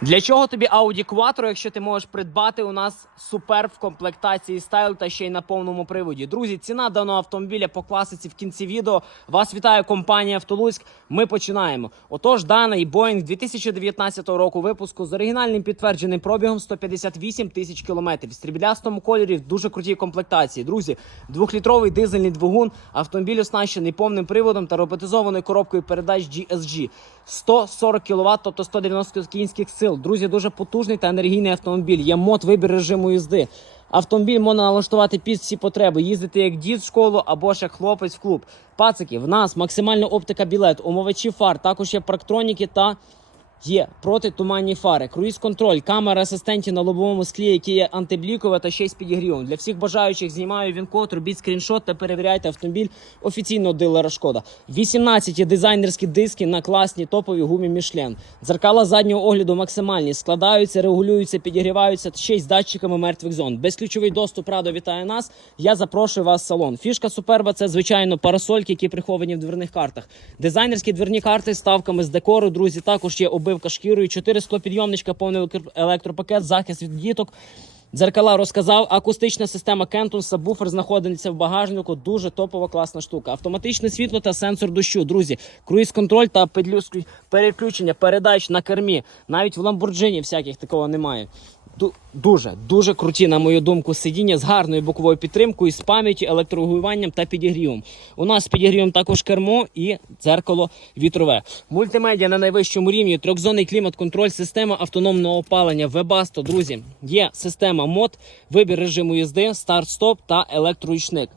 Для чого тобі Audi Quattro, якщо ти можеш придбати у нас супер в комплектації стайл та ще й на повному приводі? Друзі, ціна даного автомобіля по класиці в кінці відео. Вас вітає компанія Автолуськ. Ми починаємо. Отож, даний Boeing 2019 року випуску з оригінальним підтвердженим пробігом 158 тисяч кілометрів. Стріблястому кольорі в дуже крутій комплектації. Друзі, двохлітровий дизельний двигун. Автомобіль оснащений повним приводом та роботизованою коробкою передач GSG. 140 кВт, тобто 190 кінських сил. Друзі, дуже потужний та енергійний автомобіль. Є мод вибір режиму їзди. Автомобіль можна налаштувати під всі потреби, їздити як дід в школу або ж як хлопець в клуб. Пацики, в нас максимальна оптика білет, умовачі фар, також є парктроніки та є протитуманні фари, круїз-контроль, камера асистентів на лобовому склі, які є антиблікове та ще й з підігрівом. Для всіх бажаючих знімаю він код, робіть скріншот та перевіряйте автомобіль офіційного дилера Шкода. 18 є дизайнерські диски на класній топовій гумі Мішлен. Дзеркала заднього огляду максимальні, складаються, регулюються, підігріваються ще й з датчиками мертвих зон. Безключовий доступ радо вітає нас. Я запрошую вас в салон. Фішка Суперба це звичайно парасольки, які приховані в дверних картах. Дизайнерські дверні карти з ставками з декору. Друзі, також є обивка шкірою, 4 склопідйомничка, повний електропакет, захист від діток. Дзеркала розказав, акустична система Кентон, сабвуфер знаходиться в багажнику. Дуже топова класна штука. Автоматичне світло та сенсор дощу. Друзі, круїз-контроль та переключення передач на кермі. Навіть в Ламборджині всяких такого немає. Ду- Дуже дуже круті, на мою думку, сидіння з гарною боковою підтримкою, з пам'яттю, електрорегулюванням та підігрівом. У нас з підігрівом також кермо і дзеркало вітрове. Мультимедіа на найвищому рівні, трьохзонний клімат-контроль, система автономного опалення, Webasto, друзі. Є система мод, вибір режиму їзди, старт-стоп та електроручник.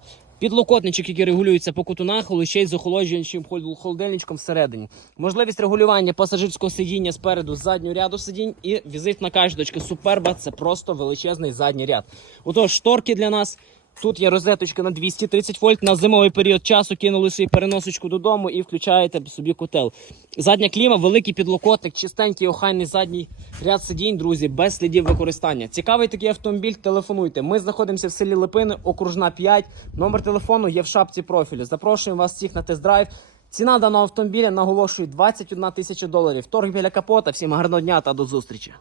Підлокотничок, який регулюється по кутунах, нахилу, ще й з охолоджуючим хол- холодильничком всередині. Можливість регулювання пасажирського сидіння спереду заднього ряду сидінь і візитна кашечка Суперба це просто величезний задній ряд. Отож, шторки для нас. Тут є розеточка на 230 вольт. На зимовий період часу кинули собі переносочку додому і включаєте собі котел. Задня кліма, великий підлокотник, чистенький охайний задній ряд сидінь, друзі, без слідів використання. Цікавий такий автомобіль, телефонуйте. Ми знаходимося в селі Липини, окружна 5. Номер телефону є в шапці профілю. Запрошуємо вас всіх на тест-драйв. Ціна даного автомобіля наголошую 21 тисяча доларів. Торг біля капота. Всім гарного дня та до зустрічі.